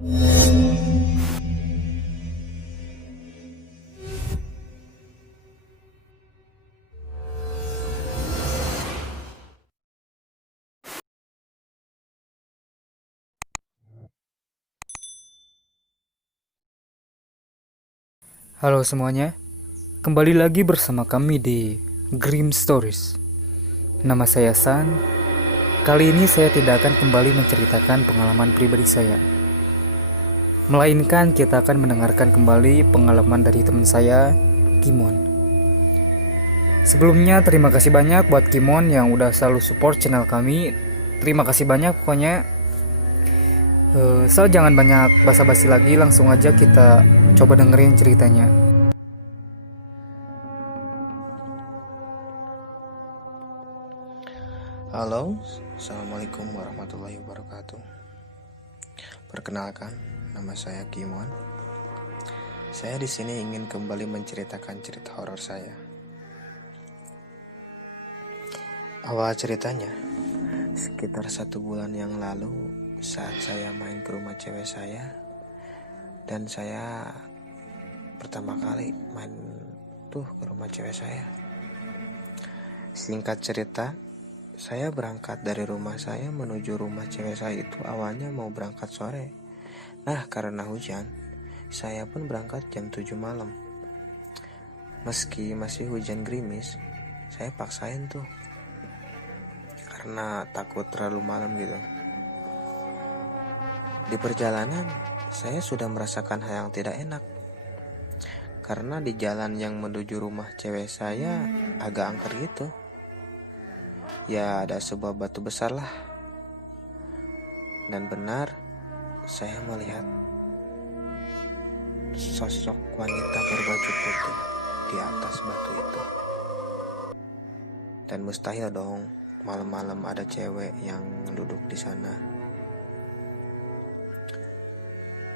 Halo semuanya, kembali lagi bersama kami di Grim Stories. Nama saya San. Kali ini saya tidak akan kembali menceritakan pengalaman pribadi saya, melainkan kita akan mendengarkan kembali pengalaman dari teman saya, Kimon. Sebelumnya terima kasih banyak buat Kimon yang udah selalu support channel kami. Terima kasih banyak pokoknya. So jangan banyak basa-basi lagi, langsung aja kita coba dengerin ceritanya. Halo, assalamualaikum warahmatullahi wabarakatuh. Perkenalkan, nama saya Kimon. Saya di sini ingin kembali menceritakan cerita horor saya. Awal ceritanya, sekitar 1 bulan yang lalu, saat saya main ke rumah cewek saya, dan saya pertama kali main tuh ke rumah cewek saya. Singkat cerita, saya berangkat dari rumah saya menuju rumah cewek saya itu awalnya mau berangkat sore. Nah, karena hujan, saya pun berangkat jam 7 malam. Meski masih hujan gerimis, saya paksain tuh. Karena takut terlalu malam gitu. Di perjalanan, saya sudah merasakan hal yang tidak enak. Karena di jalan yang menuju rumah cewek saya agak angker gitu. Ya, ada sebuah batu besar lah. Dan benar, saya melihat sosok wanita berbaju putih di atas batu itu. Dan mustahil dong malam-malam ada cewek yang duduk di sana.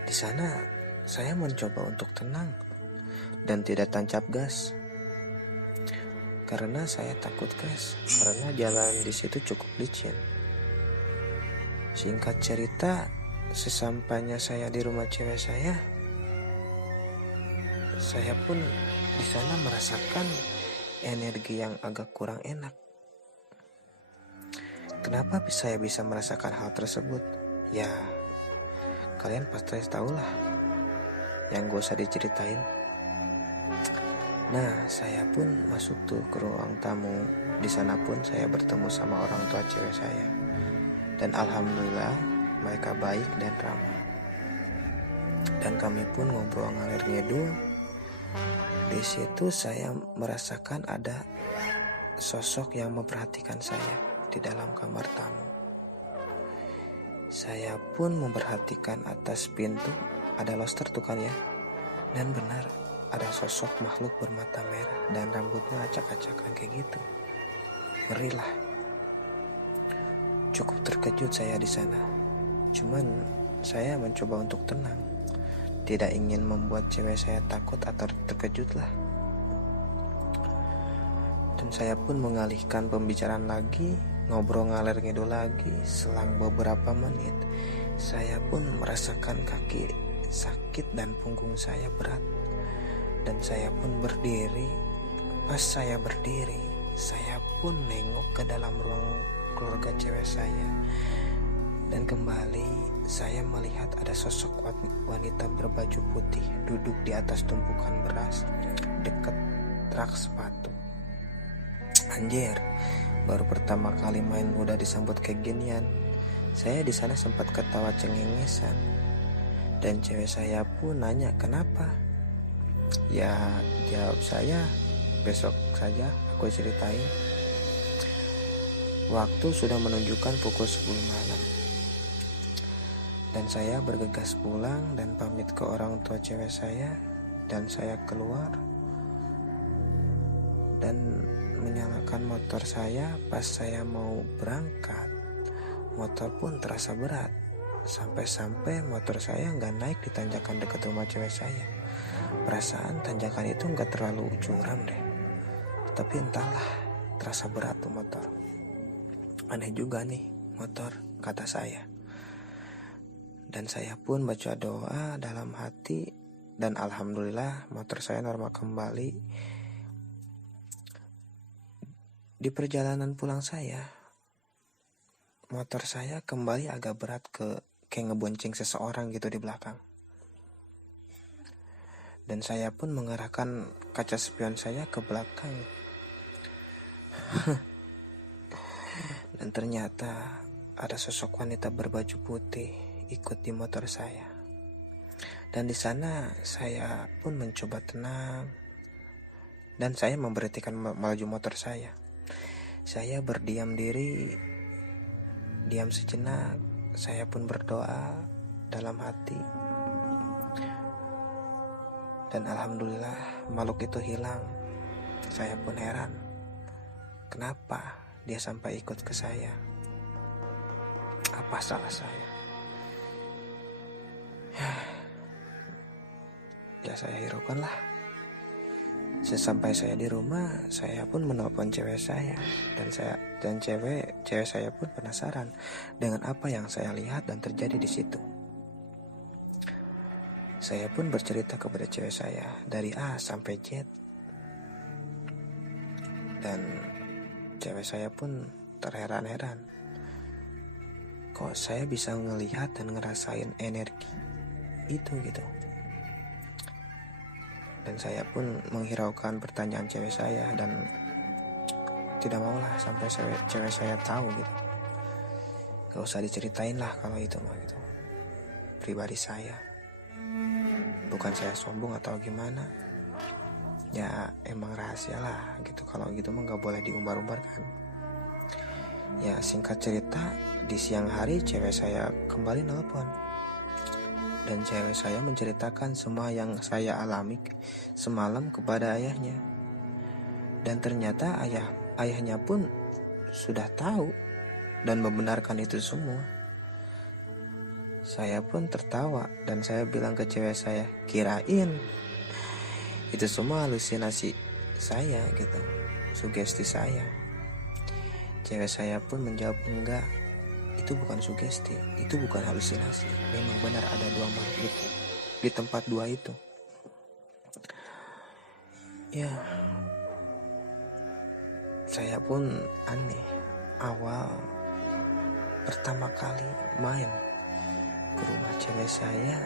Di sana saya mencoba untuk tenang dan tidak tancap gas. Karena saya takut crash, karena jalan di situ cukup licin. Singkat cerita, sesampainya saya di rumah cewek saya pun di sana merasakan energi yang agak kurang enak. Kenapa saya bisa merasakan hal tersebut? Ya, kalian pasti tahu lah. Yang gak usah diceritain. Nah, saya pun masuk tuh ke ruang tamu. Di sana pun saya bertemu sama orang tua cewek saya. Dan alhamdulillah mereka baik dan ramah. Dan kami pun ngobrol ngalir ngidul. Di situ saya merasakan ada sosok yang memperhatikan saya di dalam kamar tamu. Saya pun memperhatikan atas pintu ada loster tuh kan ya. Dan benar ada sosok makhluk bermata merah dan rambutnya acak-acakan kayak gitu. Ngeri lah. Cukup terkejut saya di sana. Cuman saya mencoba untuk tenang. Tidak ingin membuat cewek saya takut atau terkejut lah. Dan saya pun mengalihkan pembicaraan lagi, ngobrol ngalir ngidul lagi. Selang beberapa menit, saya pun merasakan kaki sakit dan punggung saya berat. Dan saya pun berdiri. Pas saya berdiri, saya pun nengok ke dalam ruang keluarga cewek saya. Dan kembali saya melihat ada sosok wanita berbaju putih duduk di atas tumpukan beras dekat rak sepatu. Anjir, baru pertama kali main udah disambut kayak ginian. Saya di sana sempat ketawa cengengesan. Dan cewek saya pun nanya kenapa. Ya, jawab saya, besok saja aku ceritain. Waktu sudah menunjukkan pukul 10 malam. Dan saya bergegas pulang dan pamit ke orang tua cewek saya. Dan saya keluar dan menyalakan motor saya. Pas saya mau berangkat, motor pun terasa berat. Sampai-sampai motor saya gak naik di tanjakan dekat rumah cewek saya. Perasaan tanjakan itu gak terlalu curam deh. Tapi entahlah, terasa berat tuh motor. Aneh juga nih motor, kata saya. Dan saya pun baca doa dalam hati, dan alhamdulillah motor saya normal kembali. Di perjalanan pulang saya, motor saya kembali agak berat, kayak ngebonceng seseorang gitu di belakang. Dan saya pun mengarahkan kaca spion saya ke belakang. Dan ternyata ada sosok wanita berbaju putih ikut di motor saya. Dan di sana saya pun mencoba tenang, dan saya memberhentikan melaju motor saya. Saya berdiam diri, diam sejenak. Saya pun berdoa dalam hati. Dan alhamdulillah makhluk itu hilang. Saya pun heran, kenapa dia sampai ikut ke saya? Apa salah saya? Ya saya hiraukan lah. Sesampai saya di rumah, saya pun menelpon cewek saya, dan cewek saya pun penasaran dengan apa yang saya lihat dan terjadi di situ. Saya pun bercerita kepada cewek saya dari A sampai Z, dan cewek saya pun terheran-heran, kok saya bisa ngelihat dan ngerasain energi itu gitu. Dan saya pun menghiraukan pertanyaan cewek saya, dan tidak maulah sampai cewek saya tahu gitu. Gak usah diceritain lah kalau itu mah gitu. Pribadi saya, bukan saya sombong atau gimana. Ya emang rahasia lah gitu. Kalau gitu mah gak boleh diumbar-umbar kan. Ya singkat cerita, di siang hari cewek saya kembali nelpon, dan cewek saya menceritakan semua yang saya alami semalam kepada ayahnya. Dan ternyata ayahnya pun sudah tahu dan membenarkan itu semua. Saya pun tertawa, dan saya bilang ke cewek saya, kirain itu semua halusinasi saya gitu, sugesti saya. Cewek saya pun menjawab, enggak, itu bukan sugesti, itu bukan halusinasi. Memang benar ada dua makhluk di tempat dua itu. Ya, saya pun aneh. Awal pertama kali main ke rumah cewek saya,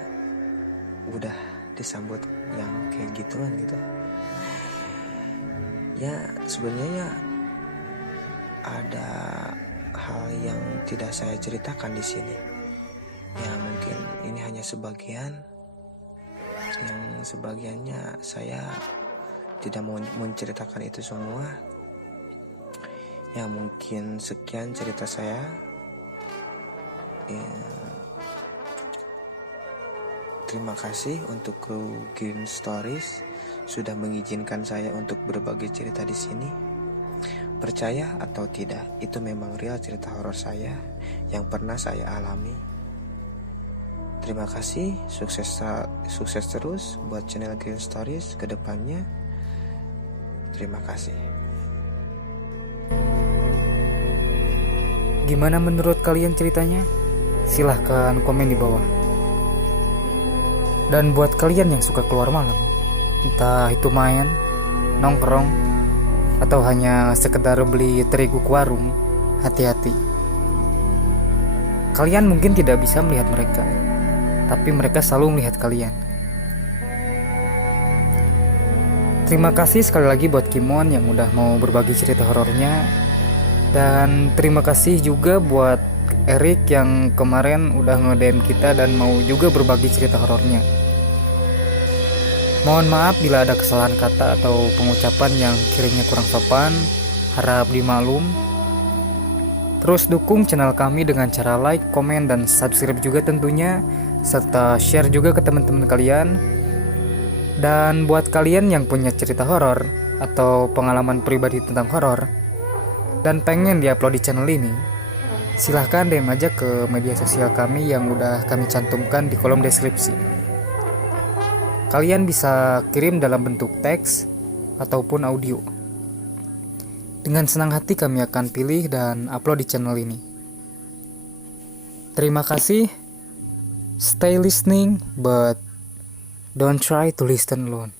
udah disambut yang kayak gituan gitu. Ya sebenarnya ada hal yang tidak saya ceritakan di sini. Ya mungkin ini hanya sebagian, yang sebagiannya saya tidak mau menceritakan itu semua. Ya mungkin sekian cerita saya. Ya, terima kasih untuk kru Green Stories sudah mengizinkan saya untuk berbagi cerita di sini. Percaya atau tidak, itu memang real cerita horor saya yang pernah saya alami. Terima kasih, sukses terus buat channel Green Stories ke depannya. Terima kasih. Gimana menurut kalian ceritanya? Silahkan komen di bawah. Dan buat kalian yang suka keluar malam, entah itu main, nongkrong, atau hanya sekedar beli terigu ke warung, hati-hati. Kalian mungkin tidak bisa melihat mereka, tapi mereka selalu melihat kalian. Terima kasih sekali lagi buat Kimon yang udah mau berbagi cerita horornya. Dan terima kasih juga buat Erik yang kemarin udah nge-DM kita dan mau juga berbagi cerita horornya. Mohon maaf bila ada kesalahan kata atau pengucapan yang kiranya kurang sopan, harap dimaklum. Terus dukung channel kami dengan cara like, komen, dan subscribe juga tentunya, serta share juga ke teman-teman kalian. Dan buat kalian yang punya cerita horor atau pengalaman pribadi tentang horor dan pengen diupload di channel ini, silahkan DM aja ke media sosial kami yang udah kami cantumkan di kolom deskripsi. Kalian bisa kirim dalam bentuk teks ataupun audio. Dengan senang hati kami akan pilih dan upload di channel ini. Terima kasih. Stay listening, but don't try to listen alone.